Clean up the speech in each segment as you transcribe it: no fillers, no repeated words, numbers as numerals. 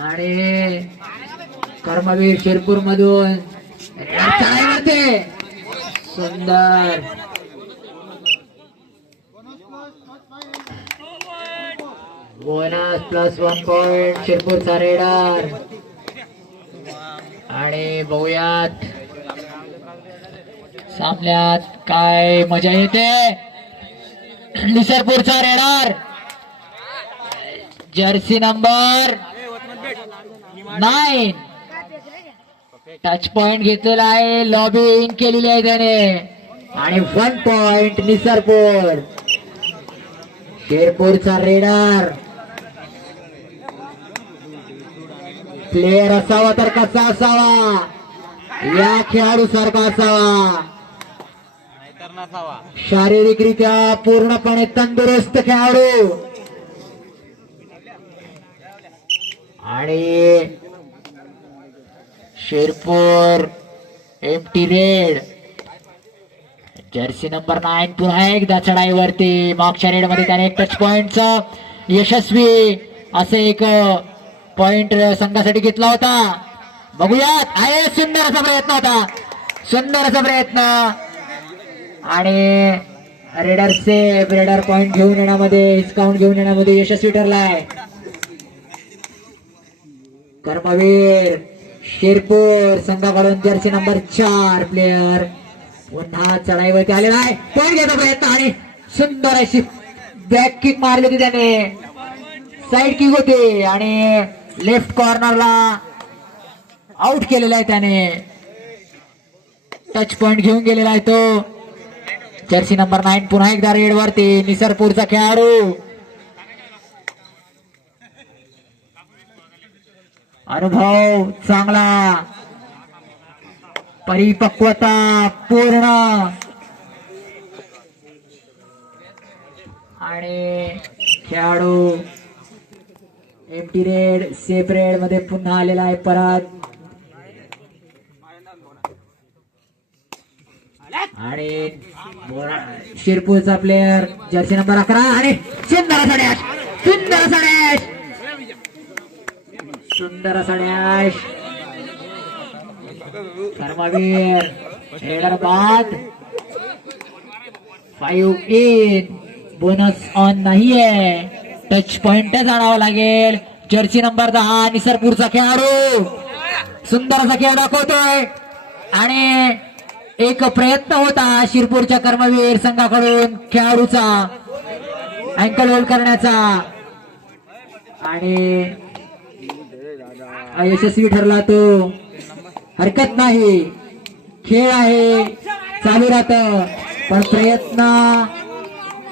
आणि कर्मवीर शिरपूर मधून सुंदर बोनस +1 पॉइंट शिरपूरचा रेडर. आणि बघूयात सामन्यात काय मजा येते. निसरपूरचा raider jersey number 9 touch point घेतलेला आहे. लॉबिंग केलेली आहे त्याने आणि 1 पॉइंट निसरपूर. शिरपूरचा रेडर प्लेयर असावा तर कसा असावा, या खेळाडू सारखा असावा. शारीरिकरित्या पूर्णपणे तंदुरुस्त खेळाडू. आणि Shirpur MT red jersey number 9 पुन्हा एकदा चढाईवरती. मागच्या रेड मध्ये त्याने एक टच पॉइंटचा यशस्वी असे एक पॉइंट संघासाठी घेतला होता. बघूयात आहे सुंदर असा प्रयत्न होता, सुंदर असा प्रयत्न. आणि रेडर पॉइंट घेऊन येण्यामध्ये, हिसकावून घेऊन येण्यामध्ये यशस्वी ठरलाय. कर्मवीर शिरपूर संघाकडून जर्सी नंबर 4 प्लेयर पुन्हा चढाईवरती आलेला आहे. पॉइंट घ्यायचा प्रयत्न आणि सुंदर अशी बॅक किक मारली होती त्याने, साईड किक होती आणि लेफ्ट कॉर्नरला आउट केलेला आहे त्याने. टच पॉइंट घेऊन गेलेला आहे तो. जर्सी नंबर 9 पुन्हा एकदा रेड वरती. निसरपूरचा खेळाडू. अनुभव चांगला, परिपक्वता पूर्ण. आणि खेळाडू एमटी रेड सेफ रेड मध्ये पुन्हा आलेला आहे परत. आणि शिरपूरचा प्लेयर जर्सी नंबर 11 आणि सुंदर असा डॅश, सुंदर असा डॅश, सुंदर असा डॅश. कर्मवीर रेडर बाद. 5 इन. बोनस ऑन नाहीये, टच पॉइंटच आणावा लागेल. जर्सी नंबर 10 निसरपूरचा खेळाडू सुंदर असा खेळ दाखवतोय. आणि एक प्रयत्न होता शिरपूरच्या कर्मवीर संघाकडून खेळाडूचा अँकल होल्ड करण्याचा आणि अयशस्वी ठरला तो. हरकत नाही, खेळ आहे, चालू राहत, पण प्रयत्न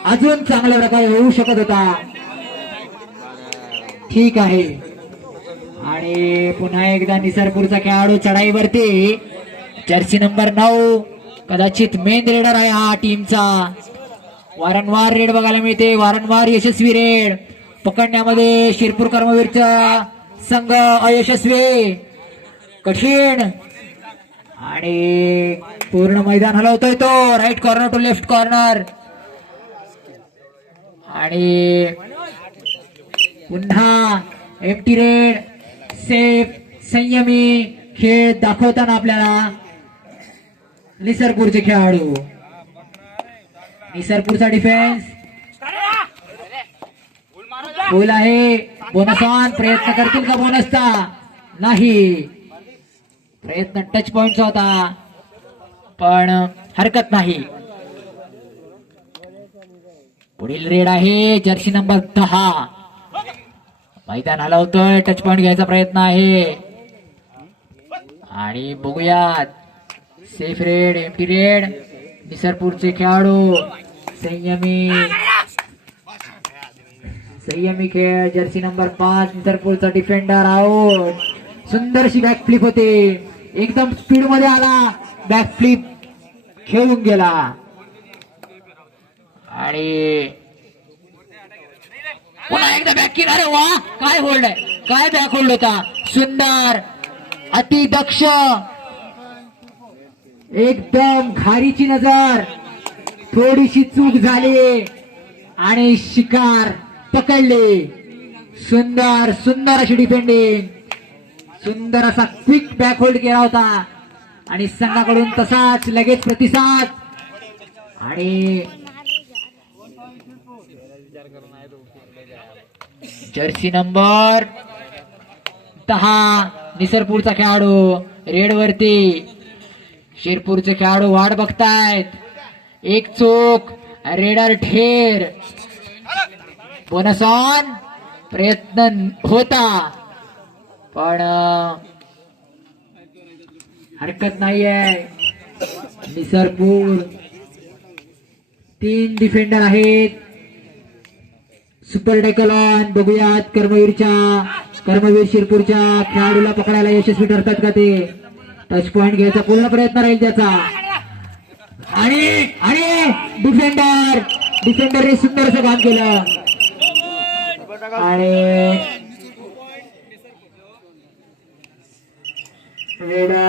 अजून चांगल्या प्रकारे होऊ शकत होता. ठीक आहे. आणि पुन्हा एकदा निसरपूरचा खेळाडू चढाईवरती. जर्सी नंबर 9 कदाचित मेन रेडर आहे हा टीमचा. वारंवार रेड बघायला मिळते, वारंवार यशस्वी रेड पकडण्यामध्ये शिरपूर कर्मवीरचा संघ अयशस्वी, कठीण. आणि पूर्ण मैदान हलवतोय तो. Right corner to left corner. आणि पुन्हा एमटी रेड सेफ संयमी खेळ दाखवताना आपल्याला निसरपूरचे खेळाडू. निसरपूरचा डिफेन्स फुल आहे. Bonus on. प्रयत्न करतील का बोनसचा? नाही, प्रयत्न टच पॉइंटचा होता, पण हरकत नाही. पुढील रेड आहे जर्सी नंबर 10. मैदान हलवतोय, टच पॉइंट घ्यायचा प्रयत्न आहे. आणि बघूयात सेफ रेड एमटी रेड निसरपूरचे खेळाडू संयमी खेळ. जर्सी नंबर 5 निसरपूरचा डिफेंडर आउट. सुंदरशी बॅक फ्लिप होते, एकदम स्पीड मध्ये आला, बॅक फ्लिप खेळून गेला. आणि पुन्हा एकदा बॅक किक. अरे वा, काय होल्ड आहे, काय बॅक होल्ड होता. सुंदर, अति दक्ष, एकदम खारीची नजर. थोडीशी चूक झाली आणि शिकार पकडली. सुंदर सुंदर अशी डिफेंडिंग. सुंदर असा क्विक बॅक होल्ड केला होता आणि संघाकडून तसाच लगेच प्रतिसाद. आणि जर्सी नंबर 10 निसरपूरचा खेळाडू रेड वरती. शिरपूरचे खेळाडू वाट बघतायत. एक चूक, रेडर ठेर. Bonus on. प्रयत्न होता पण हरकत नाहीये. निसरपूर 3 डिफेंडर आहेत. Super tackle on. बघूयात कर्मवीर शिरपूरच्या खेळाडूला पकडायला यशस्वी ठरतात का ते. टच पॉइंट घ्यायचा पूर्ण प्रयत्न राहील त्याचा. आणि डिफेंडरने सुंदर असं काम केलं. आणि रेडर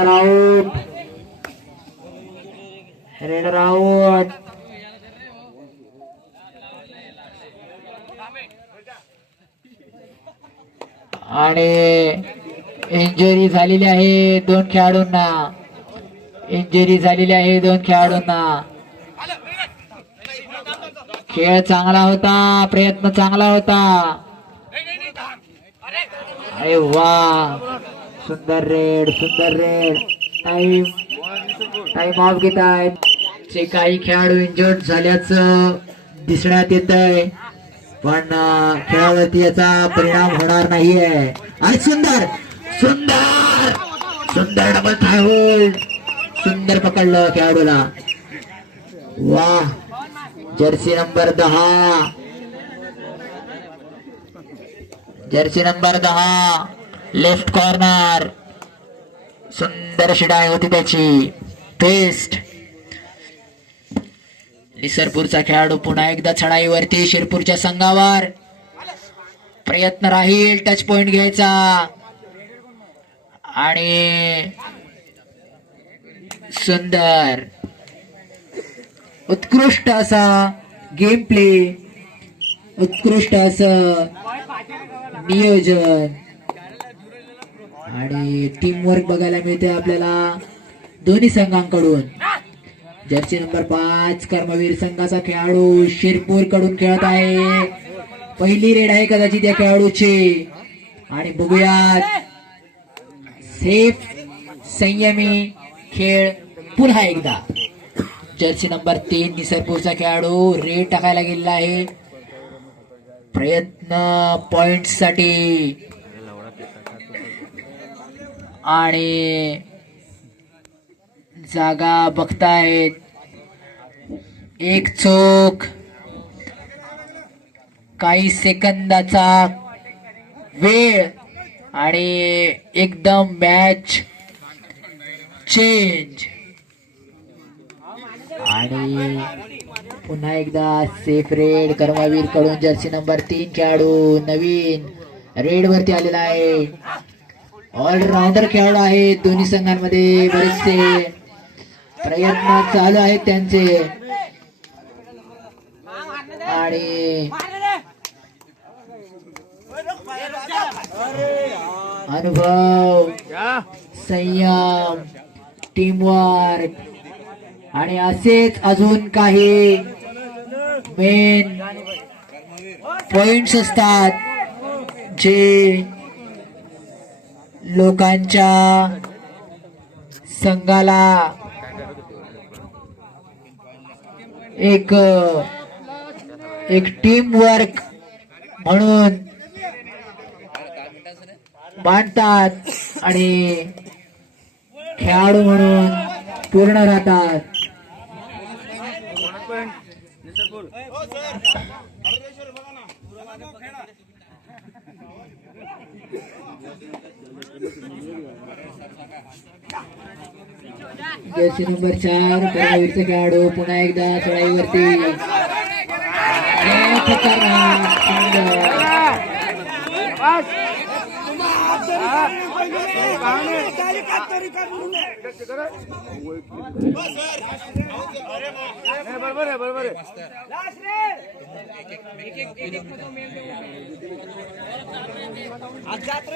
आउट. आणि इंजुरी झालेली आहे 2 खेळाडूंना. खेळ चांगला होता, प्रयत्न चांगला होता. अरे वा, सुंदर रेड. टाइम ऑफ घेत आहेत. जे काही खेळाडू इंजर्ड झाल्याचं दिसण्यात येत आहे पण खेळावरती याचा परिणाम होणार नाहीये. आणि सुंदर डबल थाय होल्ड. सुंदर पकडलं खेळाडूला. वा. Jersey number 10 left corner. सुंदर शिडाई होती त्याची. पेस्ट. निसरपूरचा खेळाडू पुन्हा एकदा चढाईवरती. शिरपूरच्या संघावर प्रयत्न राहील टच पॉइंट घ्यायचा. आणि सुंदर उत्कृष्ट असा गेम प्ले, उत्कृष्ट असं नियोजन आणि टीमवर्क बघायला मिळते आपल्याला दोन्ही संघांकडून. जर्सी नंबर 5 कर्मवीर संघाचा खेळाडू शिरपूर कडून खेळत आहे. पहिली रेड आहे कदाचित या खेळाडूची. आणि बघूयात सेफ संयमी खेळ पुन्हा एकदा. जर्सी नंबर 3 निसरपूरचा खेळाडू रेड टाकायला गेलेला आहे. प्रयत्न पॉइंट साठी. आणि जागा बघतायत. एक चूक, काही सेकंदाचा वेळ आणि एकदम मॅच चेंज. आणि पुन्हा एकदा सेफ रेड कर्मवीर कडून. जर्सी नंबर 3 खेळाडू नवीन रेड वरती आलेला आहे. ऑलराऊंडर खेळाडू आहेत दोन्ही संघांमध्ये. बरेचसे प्रयत्न चालू आहेत त्यांचे. आणि अनुभव, संयम, टीमवर्क आणि असेच अजून काही मेन पॉइंट्स असतात जे लोकांच्या संघाला एक टीम वर्क म्हणून मांडतात आणि खेळाडू म्हणून पूर्ण राहतात. जर्सी नंबर 4 कर्मवीरचा खेळाडू पुन्हा एकदा चढाईवरती.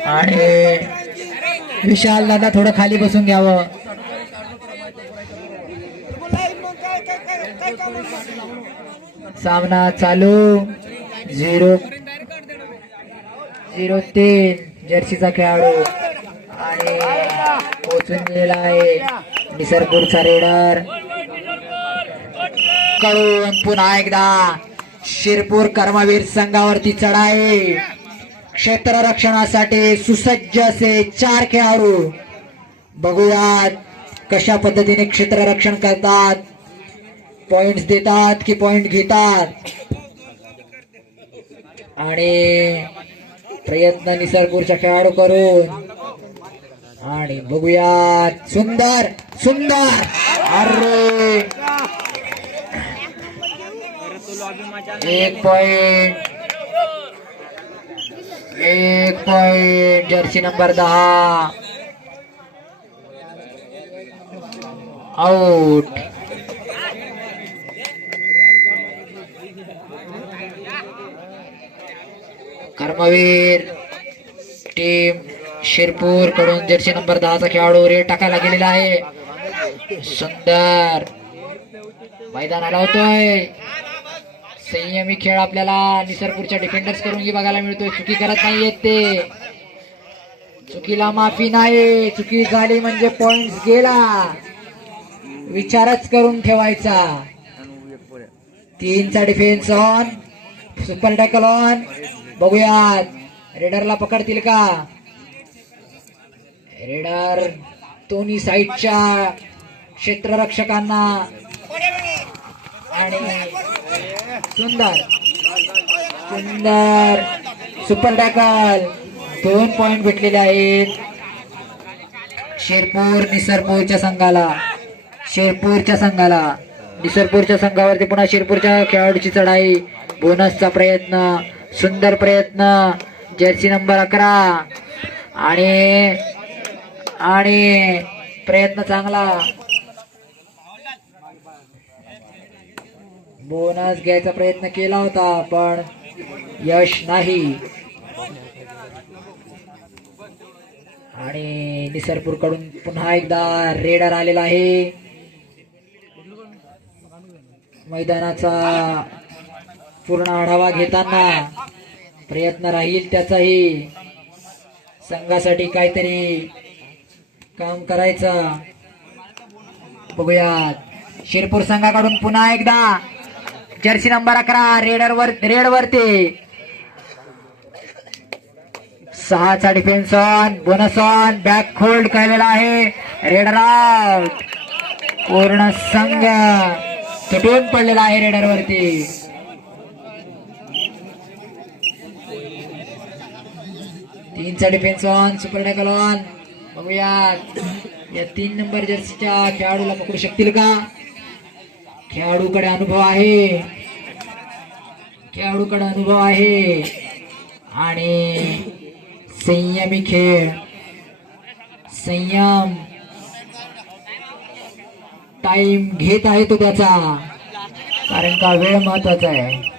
आणि विशाल दादा थोडं खाली बसून घ्यावं. सामना चालू. 0-0-3 जर्सीचा खेळाडू आणि पोचून गेलेला आहे निसर्गपूरचा रेडर. कळून पुन्हा एकदा शिरपूर कर्मवीर संघावरती चढाई. क्षेत्ररक्षणासाठी सुसज्ज असे 4 खेळाडू. बघूयात कशा पद्धतीने क्षेत्ररक्षण करतात. पॉइंट्स देतात की पॉइंट घेतात. आणि प्रयत्न निसर्गपूरच्या खेळाडू करून. आणि बघूयात सुंदर सुंदर. अरे 1 point. 1 point jersey number 10 out. Karmaveer team Shirpur कडून जर्सी नंबर 10चा खेळाडू रेड टाकायला गेलेला आहे. सुंदर मैदानाला होतोय. संयमी खेळ आपल्याला निसर्गपूरच्या डिफेंडर्स करून बघायला मिळतोय. चुकी करत नाहीयेत ते. चुकीला माफी नाही. चुकी झाली म्हणजे पॉइंट गेला. विचारच करून ठेवायचा. 3चा defence on. Super tackle on. बघूयात रेडरला पकडतील का. रेडर दोन्ही साईडच्या क्षेत्ररक्षकांना. आणि सुंदर सुंदर सुपर टॅकल. 2 पॉइंट भेटलेले आहेत शिरपूर निसर्गपूरच्या संघाला. निसर्गपूरच्या संघावरती पुन्हा शिरपूरच्या खेळाडूची चढाई. बोनसचा प्रयत्न. सुंदर प्रयत्न. जर्सी नंबर 11 आणि प्रयत्न चांगला. बोनस घ्यायचा प्रयत्न केला होता पण यश नाही. आणि निसर्गपूर कडून पुन्हा एकदा रेडर आलेला आहे. मैदानाचा पूर्ण आढावा घेताना प्रयत्न राहील त्याचाही. संघासाठी काहीतरी काम करायचं. बघूयात शिरपूर संघाकडून पुन्हा एकदा जर्सी नंबर 11 रेडवरती 6चा defence on. Bonus on. Back hold केलेला आहे. Raider out. पूर्ण संघ तुटून पडलेला आहे रेडरवरती. तीनचा defence on. Super tackle on. बघूयात या 3 नंबर जर्सीच्या खेळाडूला पकडू शकतील का. खेळाडूकडे अनुभव आहे. आणि संयमी खेळ. संयम. टाइम घेत आहे तो त्याचा. कारण का वेळ महत्वाचा आहे.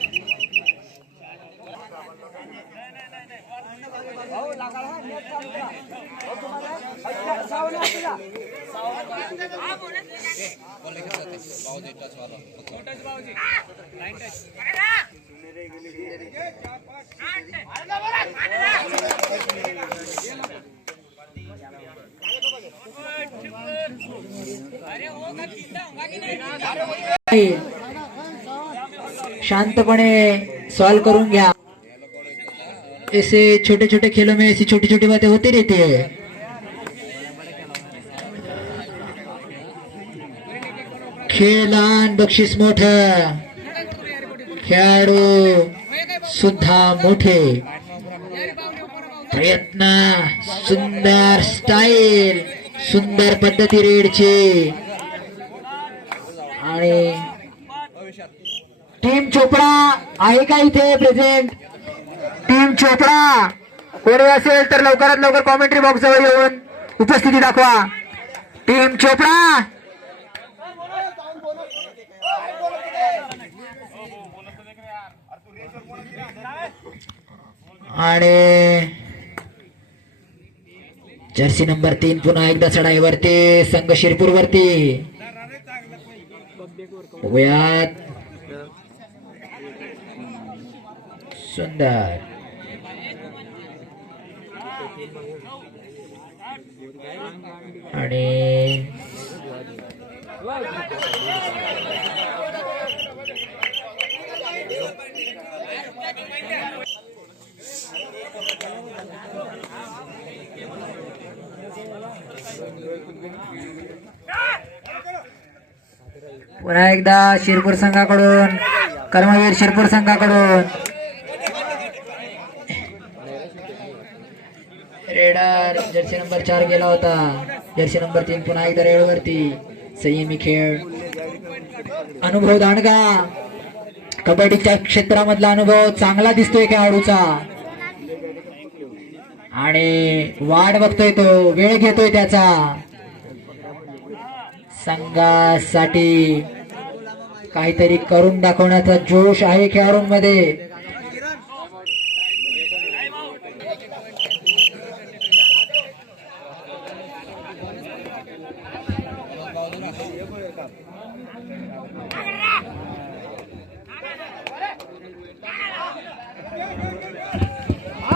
शांतपणे सॉल्व करून घ्या. ऐसे छोटे छोटे खेलों में ऐसी छोटी छोटी बातें होती रहती है. खेळ लहान बक्षीस मोठं. खेळाडू सुद्धा मोठे. प्रयत्न. सुंदर स्टाईल. सुंदर पद्धती रेडची. आणि टीम चोपडा आहे का इथे प्रेझेंट. टीम चोपडा कोणी असेल तर लवकरात लवकर कॉमेंट्री बॉक्सवर येऊन उपस्थिती दाखवा टीम चोपडा. आणि जर्सी नंबर 3 पुन्हा एकदा चढाईवरती संघ शिरपूर वरती. बघूयात सुंदर आणि पुन्हा एकदा शिरपूर संघाकडून कर्मवीर शिरपूर संघाकडून रेडर जर्सी नंबर 4 गेला होता. जर्सी नंबर 3 पुन्हा एकदा रेड वरती. संयमी खेळ. अनुभव दांडगा कबड्डीच्या क्षेत्रामधला अनुभव चांगला दिसतोय खेळाडूचा आणि वाट बघतोय तो, वेळ घेतोय त्याचा. संघासाठी काहीतरी करून दाखवण्याचा जोश आहे खेळाडूंमध्ये.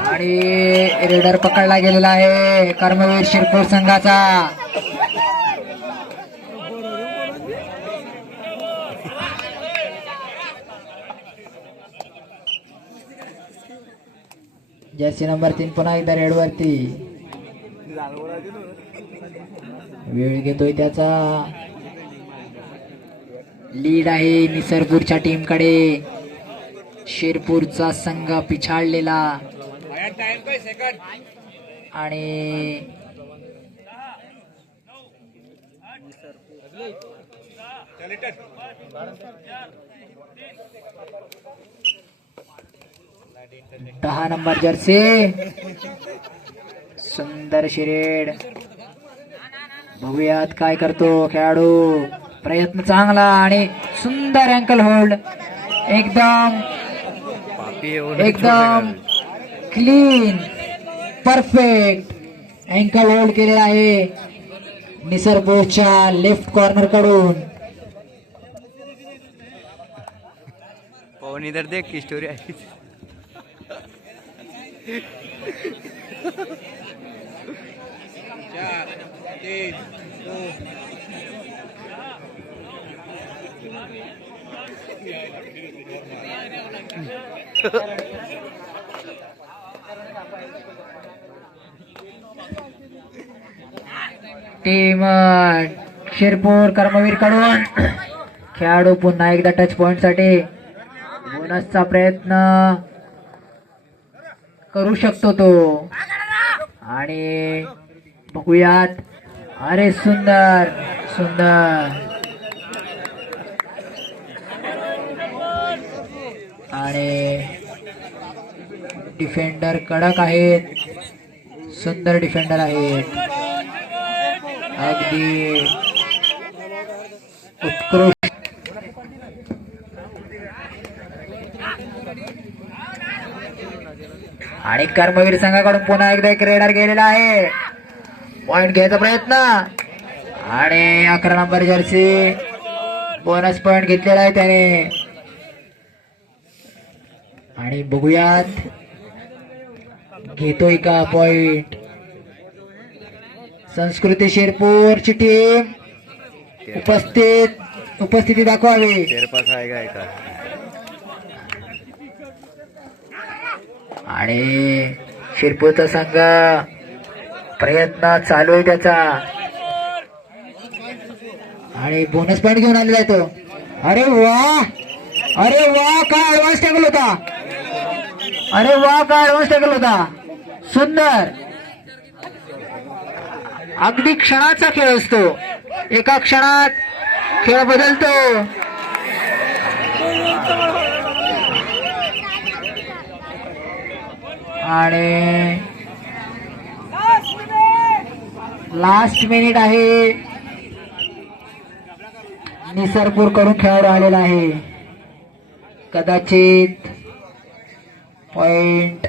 आणि रेडर पकडला गेलेला आहे कर्मवीर शिरपूर संघाचा. जर्सी नंबर 3 पुन्हा एकदा रेड वरती. वेळ घेतोय त्याचा. लीड आहे निसरपूरच्या टीमकडे. शिरपूरचा संघ पिछाडलेला आणि दहा नंबर जर्सी सुंदर शिरेड. बघूयात काय करतो खेळाडू. प्रयत्न चांगला आणि सुंदर अँकल होल्ड. एकदम क्लीन परफेक्ट अँकल होल्ड केलेला आहे निसर्गोच्या लेफ्ट कॉर्नर कडून. पवन इधर देख की स्टोरी आई. टीम शिरपूर कर्मवीर कडून खेळाडू पुन्हा एकदा टच पॉइंट साठी बोनसचा प्रयत्न करू शकतो तो. आणि बघूयात. अरे सुंदर सुंदर आणि डिफेंडर कडक आहेत. सुंदर डिफेंडर आहेत. अगदी उत्कृष्ट. आणि कर्मवीर संघाकडून पुन्हा एकदा एक रेडर गेलेला आहे. पॉइंट घ्यायचा प्रयत्न आणि 11 नंबर जर्सी बोनस पॉइंट घेतलेला आहे त्याने. आणि बघूयात घेतोय का पॉइंट. संस्कृती शिरपूरची टीम उपस्थिती दाखवावी. आणि शिरपूरचा संघ प्रयत्न चालू आहे त्याचा आणि बोनस पॉइंट घेऊन आलेला आहे तो. अरे वा अरे वा काय ऍडव्हान्स टॅकल होता. अरे वा काय ऍडव्हान्स टॅकल होता. सुंदर. अगदी क्षणाचा खेळ असतो. एका क्षणात खेळ बदलतो. आणि लास्ट मिनिट आहे. निसरपूर कडून खेळाडू आलेला आहे. कदाचित पॉइंट